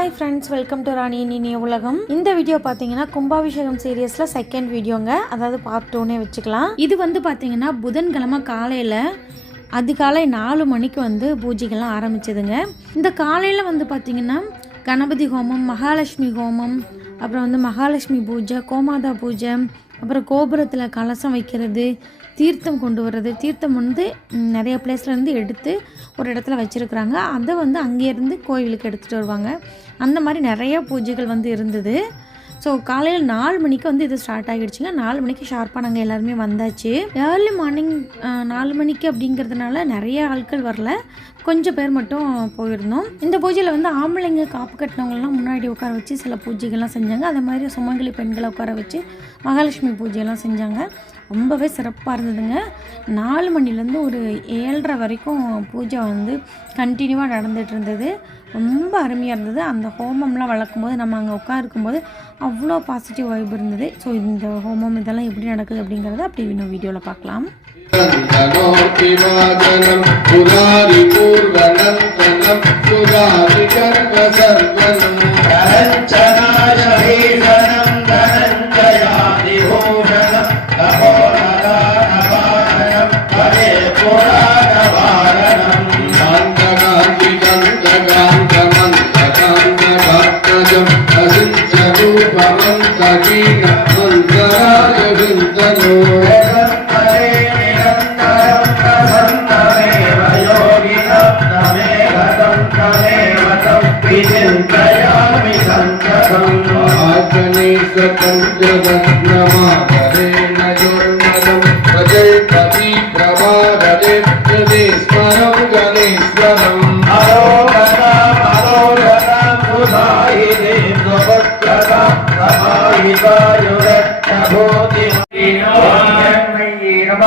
Hi friends welcome to Rani இனிய உலகம் இந்த வீடியோ பார்த்தீங்கன்னா கும்பாபிஷேகம் சீரியஸில் செகண்ட் வீடியோங்க அதாவது பார்ட் டூனே வச்சுக்கலாம். இது வந்து பார்த்தீங்கன்னா புதன்கிழமை காலையில் அதிகாலை நாலு மணிக்கு வந்து பூஜைகள்லாம் ஆரம்பிச்சதுங்க. இந்த காலையில் வந்து பார்த்தீங்கன்னா கணபதி ஹோமம் மகாலட்சுமி ஹோமம் அப்புறம் வந்து மகாலட்சுமி பூஜை கோமாதா பூஜை அப்புறம் கோபுரத்தில் கலசம் வைக்கிறது தீர்த்தம் கொண்டு வர்றது. தீர்த்தம் வந்து நிறைய பிளேஸ்லேருந்து எடுத்து ஒரு இடத்துல வச்சுருக்குறாங்க. அதை வந்து அங்கேருந்து கோயிலுக்கு எடுத்துகிட்டு வருவாங்க. அந்த மாதிரி நிறைய பூஜைகள் வந்து இருந்தது. ஸோ காலையில் நாலு மணிக்கு வந்து இது ஸ்டார்ட் ஆகிடுச்சுங்க. நாலு மணிக்கு ஷார்ப்பாக நாங்கள் எல்லாருமே வந்தாச்சு. ஏர்லி மார்னிங் நாலு மணிக்கு அப்படிங்கிறதுனால நிறைய ஆட்கள் வரல. கொஞ்சம் பேர் மட்டும் போயிருந்தோம். இந்த பூஜையில் வந்து ஆம்பளைங்க காப்பு கட்டினவங்கலாம் முன்னாடி உட்கார வச்சு சில பூஜைகள்லாம் செஞ்சாங்க. அதே மாதிரி சுமங்கலி பெண்களை உட்கார வச்சு மகாலட்சுமி பூஜையெல்லாம் செஞ்சாங்க. ரொம்பவே சிறப்பாக இருந்ததுங்க. நாலு மணிலேருந்து ஒரு ஏழரை வரைக்கும் பூஜை வந்து கண்டினியூவாக நடந்துகிட்டு இருந்தது. ரொம்ப அருமையாக இருந்தது. அந்த ஹோமம்லாம் வளர்க்கும் போது நம்ம அங்கே உட்காருக்கும் போது அவ்வளோ பாசிட்டிவ் வைப் இருந்தது. ஸோ இந்த ஹோமம் இதெல்லாம் எப்படி நடக்குது அப்படிங்கிறத அப்படி இன்னும் வீடியோவில் பார்க்கலாம். பூர்வனம்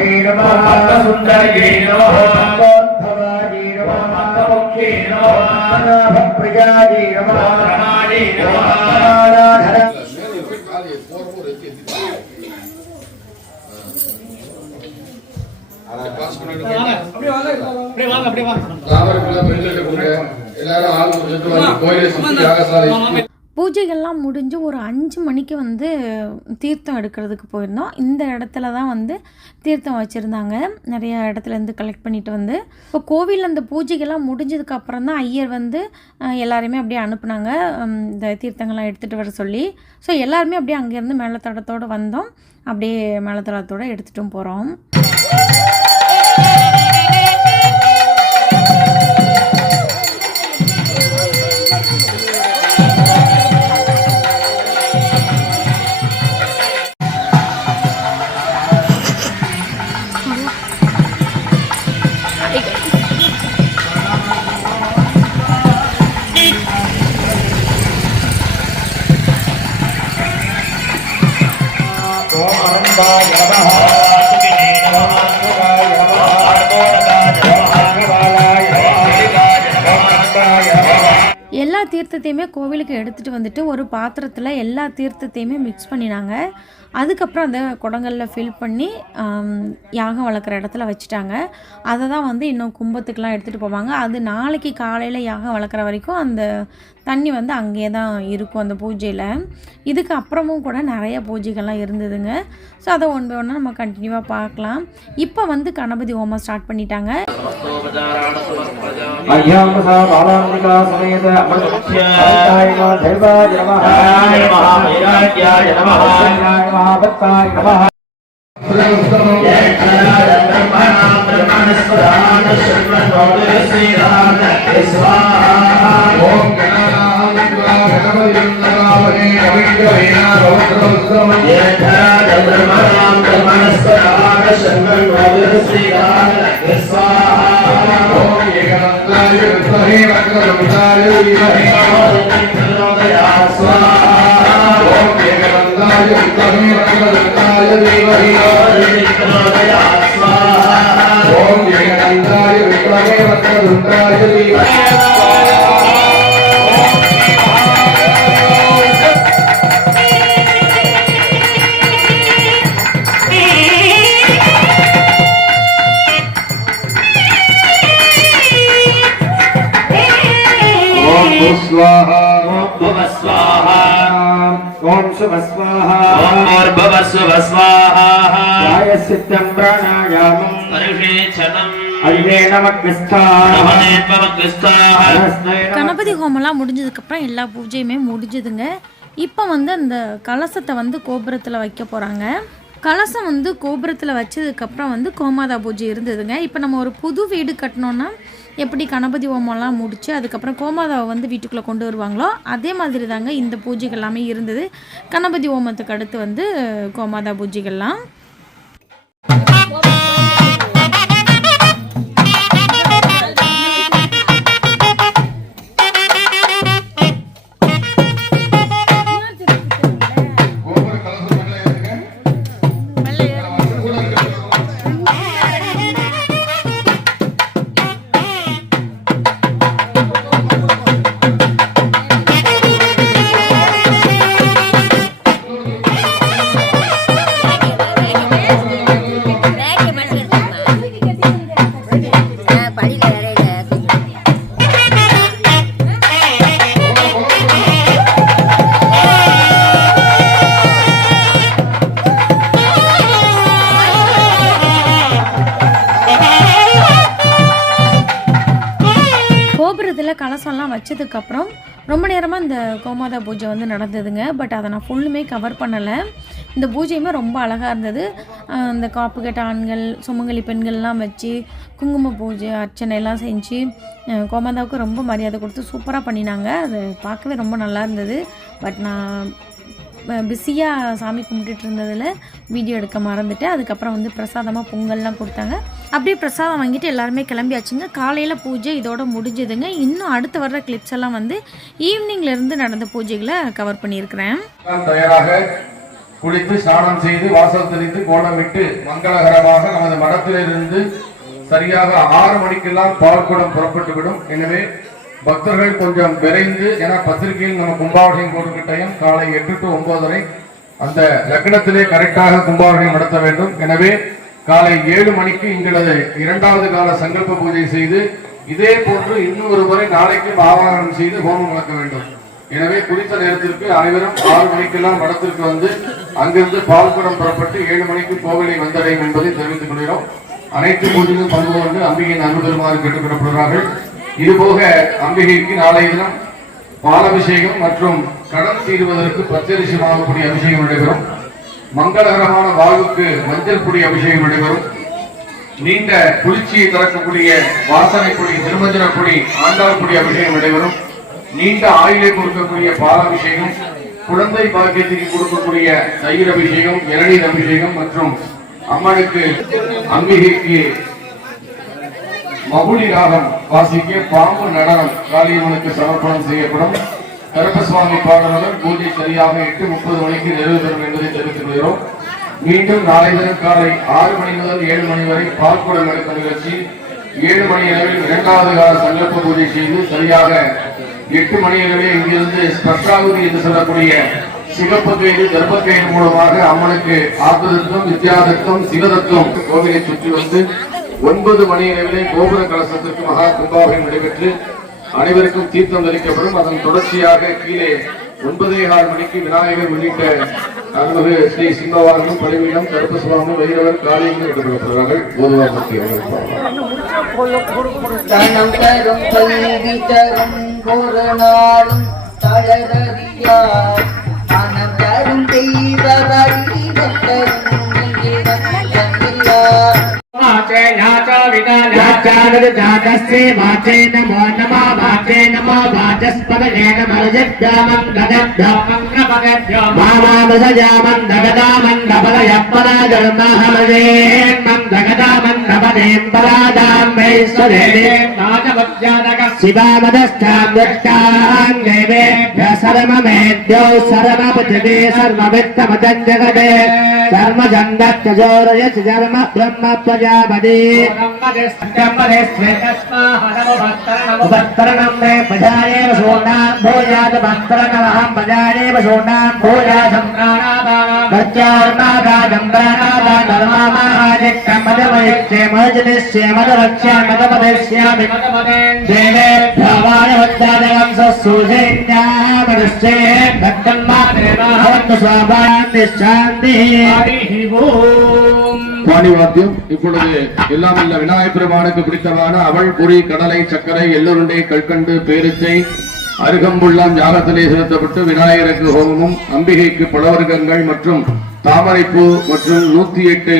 लक्ष्मी नमः यवक्तायै नमः रामये नमः பூஜைகள்லாம் முடிஞ்சு ஒரு அஞ்சு மணிக்கு வந்து தீர்த்தம் எடுக்கிறதுக்கு போயிருந்தோம். இந்த இடத்துல தான் வந்து தீர்த்தம் வச்சுருந்தாங்க. நிறைய இடத்துலேருந்து கலெக்ட் பண்ணிட்டு வந்து. இப்போ கோவிலில் அந்த பூஜைகள்லாம் முடிஞ்சதுக்கு தான் ஐயர் வந்து எல்லாருமே அப்படியே அனுப்புனாங்க. இந்த தீர்த்தங்கள்லாம் எடுத்துகிட்டு வர சொல்லி. ஸோ எல்லாருமே அப்படியே அங்கேருந்து மேலத்தடத்தோடு வந்தோம். அப்படியே மேலத்தடத்தோடு எடுத்துகிட்டும் போகிறோம் எல்லா தீர்த்தத்தையுமே கோவிலுக்கு எடுத்துகிட்டு வந்துட்டு ஒரு பாத்திரத்தில் எல்லா தீர்த்தத்தையுமே மிக்ஸ் பண்ணினாங்க. அதுக்கப்புறம் அந்த குடங்களில் ஃபில் பண்ணி யாகம் வளர்க்குற இடத்துல வச்சுட்டாங்க. அதை தான் வந்து இன்னும் கும்பத்துக்கெலாம் எடுத்துகிட்டு போவாங்க. அது நாளைக்கு காலையில் யாகம் வளர்க்குற வரைக்கும் அந்த தண்ணி வந்து அங்கேயே தான் இருக்கும் அந்த பூஜையில். இதுக்கு அப்புறமும் கூட நிறைய பூஜைகள்லாம் இருந்ததுங்க. ஸோ அதை ஒன் பை ஒன்றா நம்ம கண்டினியூவாக பார்க்கலாம். இப்போ வந்து கணபதி ஹோமம் ஸ்டார்ட் பண்ணிட்டாங்க. ओंकाराय नमः धैर्वाय नमः ओंकाराय नमः वैराग्याय नमः ओंकाराय नमः भक्ताय नमः स्वाहा విద్మహే మంగళముఖాయ ధీమహి స్వాహా ఓం ఏకదంతాయ విద్మహే ஓம் புஸ்வாஹா ஓம் சுபஸ்வாஹா भूर्भुवस्वस्वाहा காயசித்தம் பிராணாயாமம் परिषेचनम् அல்வே நமக்விஸ்தா नमदेवग्रस्ताः கணபதி ஹோமம்லாம் முடிஞ்சதுக்கப்புறம் எல்லா பூஜையுமே முடிஞ்சுதுங்க இப்போ வந்து அந்த கலசத்தை வந்து கோபுரத்தில் வைக்க போகிறாங்க கலசம் வந்து கோபுரத்தில் வச்சதுக்கப்புறம் வந்து கோமாதா பூஜை இருந்ததுங்க இப்போ நம்ம ஒரு புது வீடு கட்டினோன்னா எப்படி கணபதி ஹோமம்லாம் முடித்து அதுக்கப்புறம் கோமாதாவை வந்து வீட்டுக்குள்ளே கொண்டு வருவாங்களோ அதே மாதிரி தாங்க இந்த பூஜைகள் எல்லாமே இருந்தது. கணபதி ஹோமத்துக்கு அடுத்து வந்து கோமாதா பூஜைகள்லாம். இதில் கலசம்லாம் வச்சதுக்கப்புறம் ரொம்ப நேரமாக இந்த கோமாதா பூஜை வந்து நடந்ததுங்க. பட் அதை நான் ஃபுல்லுமே கவர் பண்ணலை. இந்த பூஜையுமே ரொம்ப அழகாக இருந்தது. இந்த காப்பு கட்ட ஆண்கள் சுமங்கலி பெண்கள்லாம் வச்சு குங்கும பூஜை அர்ச்சனை எல்லாம் செஞ்சு கோமாதாவுக்கு ரொம்ப மரியாதை கொடுத்து சூப்பராக பண்ணினாங்க. அது பார்க்கவே ரொம்ப நல்லா இருந்தது. பட் நான் பிஸியாக சாமி கும்பிட்டுட்டு இருந்ததில் வீடியோ எடுக்க மறந்துட்டேன். அதுக்கப்புறம் வந்து பிரசாதமாக பொங்கல்லாம் கொடுத்தாங்க. அப்படியே பிரசாதம் வாங்கிட்டு எல்லாருமே கிளம்பியாச்சுங்க. காலையில் பூஜை இதோட முடிஞ்சதுங்க. இன்னும் அடுத்து வர்ற கிளிப்ஸ் எல்லாம் வந்து ஈவினிங்லேருந்து நடந்த பூஜைகளை கவர் பண்ணியிருக்கிறேன். தயாராக குளித்து ஸ்நானம் செய்து வாசல் தெளித்து கோலமிட்டு மங்களகரமாக நமது மடத்திலிருந்து சரியாக ஆறு மணிக்கெல்லாம் பால்குடம் புறப்பட்டு விடும் எனவே பக்தர்கள் கொஞ்சம் விரைந்து ஏன்னா பத்திரிகையில் நம்ம கும்பாபிஷேகம் போட்டுக்கிட்டையும் காலை எட்டு டு ஒன்பதரை அந்த லக்னத்திலே கரெக்டாக கும்பாபிஷேகம் நடத்த வேண்டும். எனவே காலை ஏழு மணிக்கு எங்களது இரண்டாவது கால சங்கல்ப பூஜை செய்து இதே போன்று இன்னும் ஒரு முறை நாளைக்கு ஆவாகனம் செய்து ஹோமம் வளர்க்க வேண்டும். எனவே குறித்த நேரத்திற்கு அனைவரும் ஆறு மணிக்கெல்லாம் மடத்திற்கு வந்து அங்கிருந்து பால்குடம் புறப்பட்டு ஏழு மணிக்கு கோவிலை வந்தடையும் என்பதை தெரிவித்துக் கொள்கிறோம். அனைத்து பூஜைகளும் பங்கு கொண்டு அம்பிகையின் அன்பு பெறுமாறு கேட்டுக்கொள்ளப்படுகிறார்கள் இதுபோக அம்பிகைக்கு நாளைய தினம் பாலபிஷேகம் மற்றும் கடன் தீர்வதற்கு பச்சரிசி மாவுக்குடி அபிஷேகம் நடைபெறும். மங்களகரமான வாழ்வுக்கு மஞ்சள் பொடி அபிஷேகம் நடைபெறும். நீண்ட குளிர்ச்சியை தரக்கூடிய வாசனை பொடி திருமஞ்சன பொடி ஆண்டாள் பொடி அபிஷேகம் நடைபெறும். நீண்ட ஆயுளை கொடுக்கக்கூடிய பாலாபிஷேகம் குழந்தை பாக்கியத்துக்கு கொடுக்கக்கூடிய தயிர் அபிஷேகம் இளநீர் அபிஷேகம் மற்றும் அம்மனுக்கு அம்பிகைக்கு மகுளி ராகம் வாசிக்க பாம்பு நடனம் காளியம்மனுக்கு சமர்ப்பணம் செய்யப்படும். கருப்பசுவாமி பாடலுடன் பூஜை சரியாக எட்டு முப்பது மணிக்கு நிறைவு பெறும் என்பதை தெரிவித்துக் கொள்கிறோம். மீண்டும் நாளை தினம் காலை ஆறு மணி முதல் ஏழு மணி வரை பால்குடம் நடக்கும் நிகழ்ச்சி. ஏழு மணி அளவில் இரண்டாவது கால சங்கல்ப பூஜை செய்து சரியாக எட்டு மணி அளவில் இங்கிருந்து ஸ்பஷ்டாகுதி என்று சொல்லக்கூடிய சிகப்பு கயிறு கர்ப்பக்கயிறு மூலமாக அம்மனுக்கு ஆத்திரத்தும் வித்யாதத்துவம் சிவதத்துவம் கோவிலை சுற்றி வந்து ஒன்பது மணி அளவிலே கோபுர கலசத்திற்கு மகா கும்பாபிஷேகம் நடைபெற்று அனைவருக்கும் தீர்த்தம் தரிக்கப்படும். அதன் தொடர்ச்சியாக கீழே ஒன்பதே கால் மணிக்கு விநாயகர் உள்ளிட்ட அருள்மிகு ஸ்ரீ சிம்மவாரனும் பழிவீனம் கருப்பசுவாமி வைரவர் காளியங்களும் எடுக்கப்படுகிறார்கள் கோதுவாமூர்த்தி அவர்கள் தனம் தரும் தெய்வ वाचे नमो नमः वाचे नमो वाचस्पदयेन मरुजद्यामं गदद्यामं मामादशयामं दगदामं नपदयपदा जन्महमजेन्मं दगदामं नपदेम्बरादां वैश्वदेवे नागवद्यानकः शिवामदश्चाव्यक्तान्देवेभ्य सर्वमेद्यौ सर्वपृथिवे सर्ववित्तमदज्जगदे सर्वजन्दत्यजोरयसि जन्म ब्रह्म प्रजापदे भक्तरणम् मे प्रजायेव शोणाम् भोजात भक्तरणमहम् प्रजायेव शोणाम् भोजासम् प्राणादानाम् प्राणादान् धर्मामाहादिक्यम् मदमयक्षे मदजनिष्ये मदवक्ष्या मदपदेश्यामि देवे வாணிவாத்தியம் இப்பொழுது எல்லாம் இல்ல விநாயகப் பெருமானுக்கு பிடித்தமான அவள் புரி கடலை சர்க்கரை எள்ளுருண்டை கற்கண்டு பேருச்சை அருகம்புள்ளம் ஞானத்திலே செலுத்தப்பட்டு விநாயகருக்கு ஹோமமும் அம்பிகைக்கு பலவர்க்கங்கள் மற்றும் தாமரைப்பூ மற்றும் நூத்தி எட்டு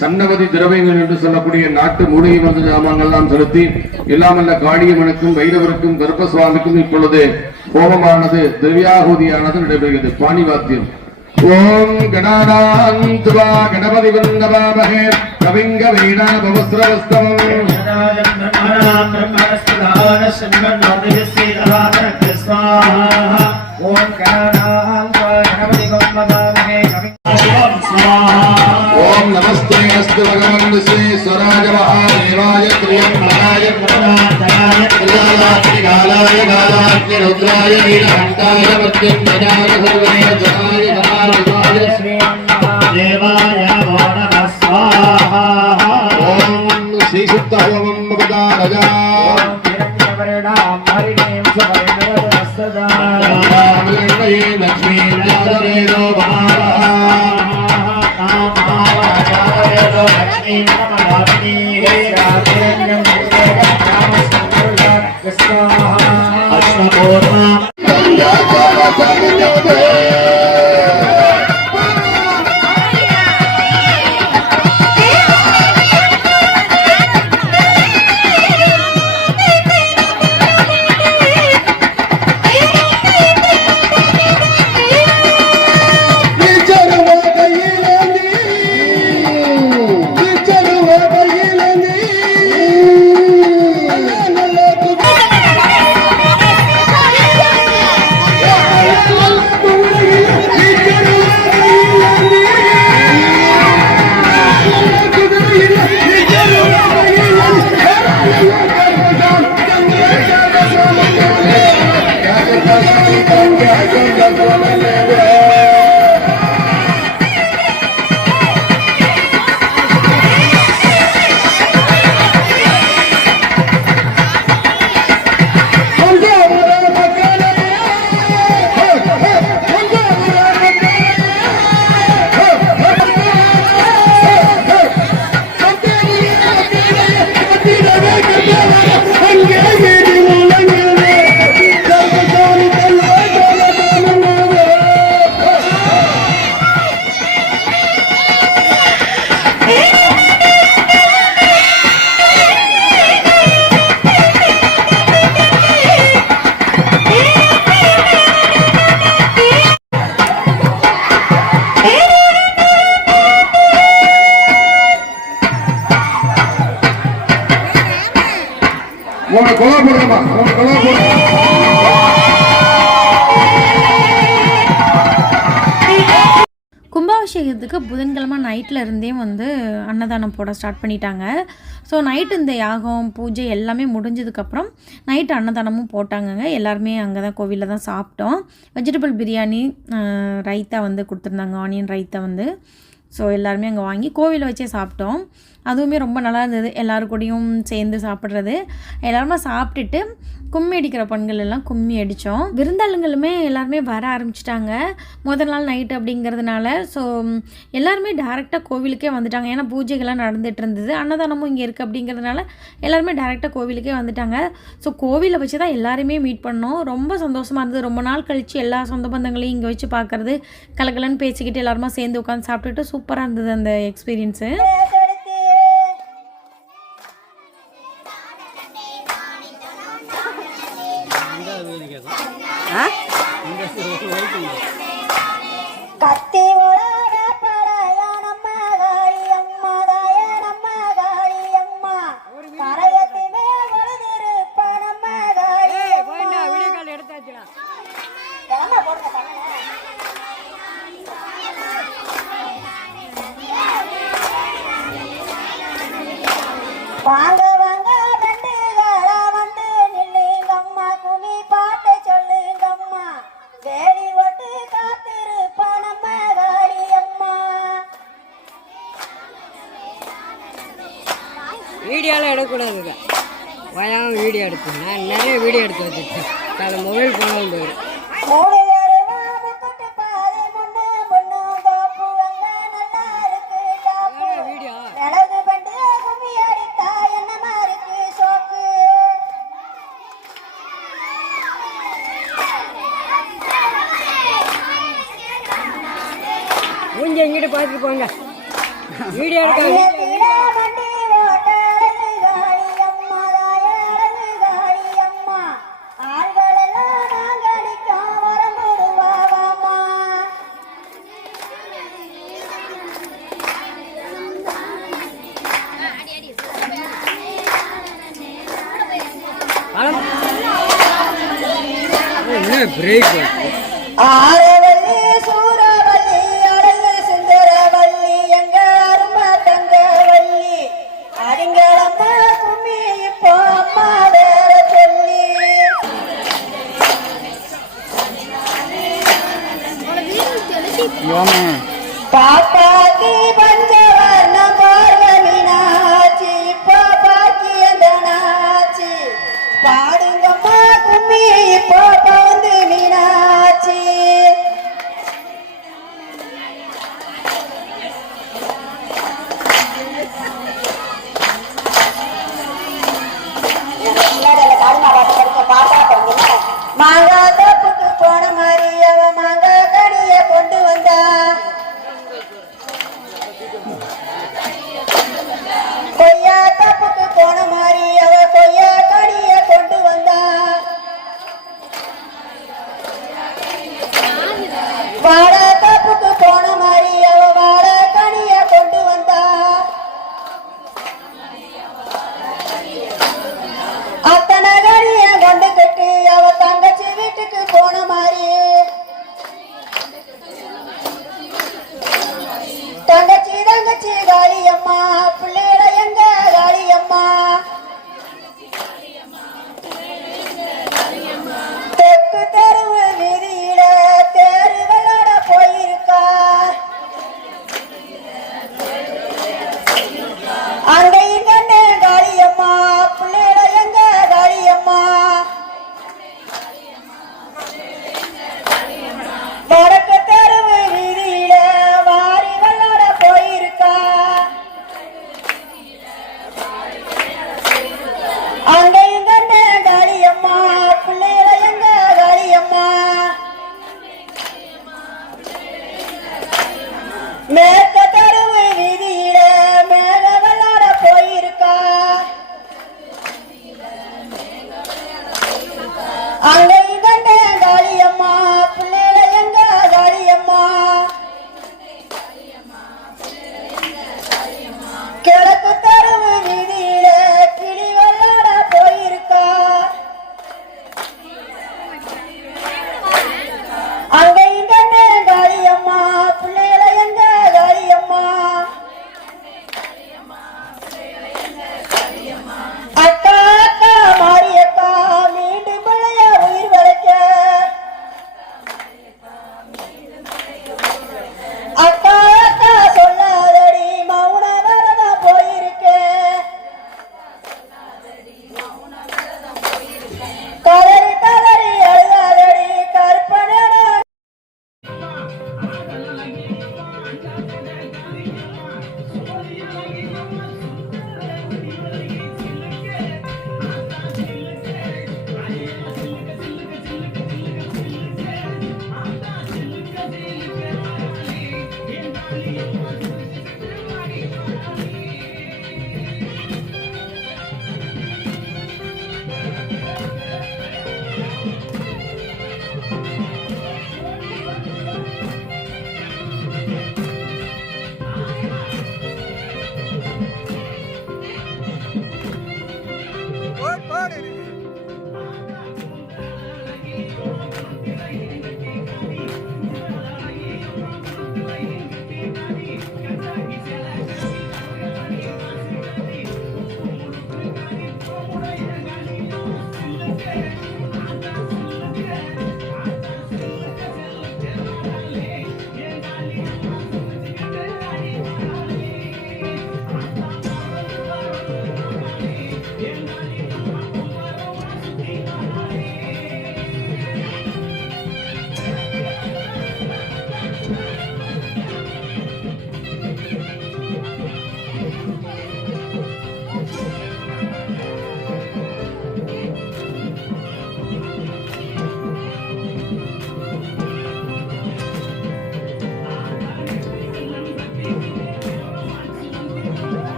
சன்னவதி திரவியங்கள் என்று சொல்லக்கூடிய நாட்டு மூலிகை மருந்து ஜாமான்கள் செலுத்தி எல்லாமல்ல காளியம்மனுக்கும் வைரவருக்கும் கர்ப்பசுவாமிக்கும் இப்பொழுது ஹோமமானது திரவியாகூதியானது நடைபெறுகிறது. பாணி வாத்தியம் ஓம் கணானாந்த்வா கணபதி வந்தவாமஹே கவிங்க வீணாபவஸ்ரவஸ்தவம் ஓம் நமஸ்தே அஸ்து பகவன் ஸ்ரீ नमस्ते अस्तु भगवन् श्रीस्वराज महादेवाय प्रियप्रणाय प्रणाय प्रियालाय कालाग्निरुद्राय नीलहन्ताय प्रत्युत्तराय भगवने जनाय जनाय देवाय नमः स्वाहा ॐ श्रीसुप्तहोमं भगदा रजा மூணு அன்னதானம் போட ஸ்டார்ட் பண்ணிட்டாங்க. ஸோ நைட்டு இந்த யாகம் பூஜை எல்லாமே முடிஞ்சதுக்கப்புறம் நைட்டு அன்னதானமும் போட்டாங்கங்க. எல்லாருமே அங்கே தான் கோவிலில் தான் சாப்பிட்டோம். வெஜிடபிள் பிரியாணி ரைத்தா வந்து கொடுத்துருந்தாங்க. ஆனியன் ரைத்தா வந்து. ஸோ எல்லாருமே அங்கே வாங்கி கோவிலில் வச்சே சாப்பிட்டோம். அதுவுமே ரொம்ப நல்லா இருந்தது. எல்லாரு கூடயும் சேர்ந்து சாப்பிட்றது. எல்லாருமே சாப்பிட்டுட்டு கும்மி அடிக்கிற பெண்கள் எல்லாம் கும்மி அடித்தோம் விருந்தாளுங்களுமே எல்லாருமே வர ஆரம்பிச்சிட்டாங்க. முதல் நாள் நைட்டு அப்படிங்கிறதுனால ஸோ எல்லாருமே டேரெக்டாக கோவிலுக்கே வந்துட்டாங்க. ஏன்னா பூஜைகள்லாம் நடந்துட்டு இருந்தது. அன்னதானமும் இங்கே இருக்குது அப்படிங்கிறதுனால எல்லாருமே டேரெக்டாக கோவிலுக்கே வந்துட்டாங்க. ஸோ கோவிலை வச்சு தான் எல்லாருமே மீட் பண்ணோம். ரொம்ப சந்தோஷமாக இருந்தது. ரொம்ப நாள் கழித்து எல்லா சொந்த பந்தங்களையும் இங்கே வச்சு பார்க்குறது கலகலன்னு பேசிக்கிட்டு எல்லாருமா சேர்ந்து உட்காந்து சாப்பிட்டுட்டு சூப்பராக இருந்தது அந்த எக்ஸ்பீரியன்ஸு ஃபோட்டோலாம் எடுக்கக்கூடாதுங்க வயாமல் வீடியோ எடுப்பேன் நான் நிறைய வீடியோ எடுத்து வச்சுருக்கேன். அதில் மொபைல் ஃபோனும் போயிடும் Três, A ah,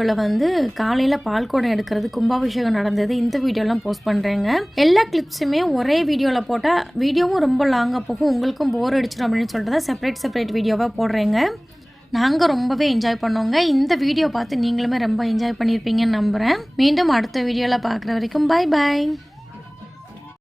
வீடியோவில் வந்து காலையில் பால்குடம் எடுக்கிறது கும்பாபிஷேகம் நடந்தது இந்த வீடியோலாம் போஸ்ட் பண்ணுறேங்க எல்லா கிளிப்ஸுமே ஒரே வீடியோவில் போட்டால் வீடியோவும் ரொம்ப லாங்காக போகும். உங்களுக்கும் போர் அடிச்சிடும் அப்படின்னு சொல்லிட்டு தான் செப்பரேட் செப்பரேட் வீடியோவாக போடுறேங்க. நாங்கள் ரொம்பவே என்ஜாய் பண்ணோங்க. இந்த வீடியோ பார்த்து நீங்களுமே ரொம்ப என்ஜாய் பண்ணியிருப்பீங்கன்னு நம்புகிறேன் மீண்டும் அடுத்த வீடியோவில் பார்க்குற வரைக்கும் பை பாய்